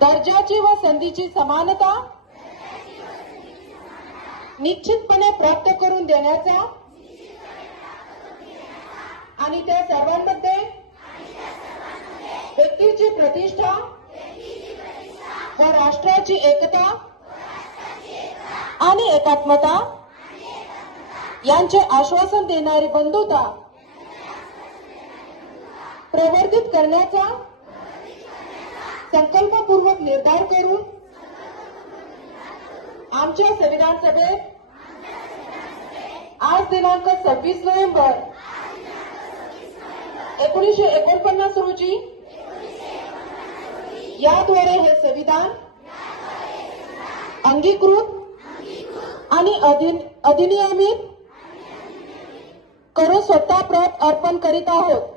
दर्जाची व संधीची समानता निश्चितपणे प्राप्त करून देण्याचा आणि त्या सर्वांमध्ये व्यक्तीची प्रतिष्ठा व राष्ट्राची एकता आणि एकात्मता यांचे आश्वासन देणारी बंधुता प्रवर्धित करण्याचा संकल्पपूर्वक निर्धार करून आमच्या संविधान सभेत आज दिनांक 26 नोव्हेंबर 1949 रोजी याद्वारे हे संविधान अंगीकृत आणि अधिनियमित करून स्वतः प्रत अर्पण करीत आहोत।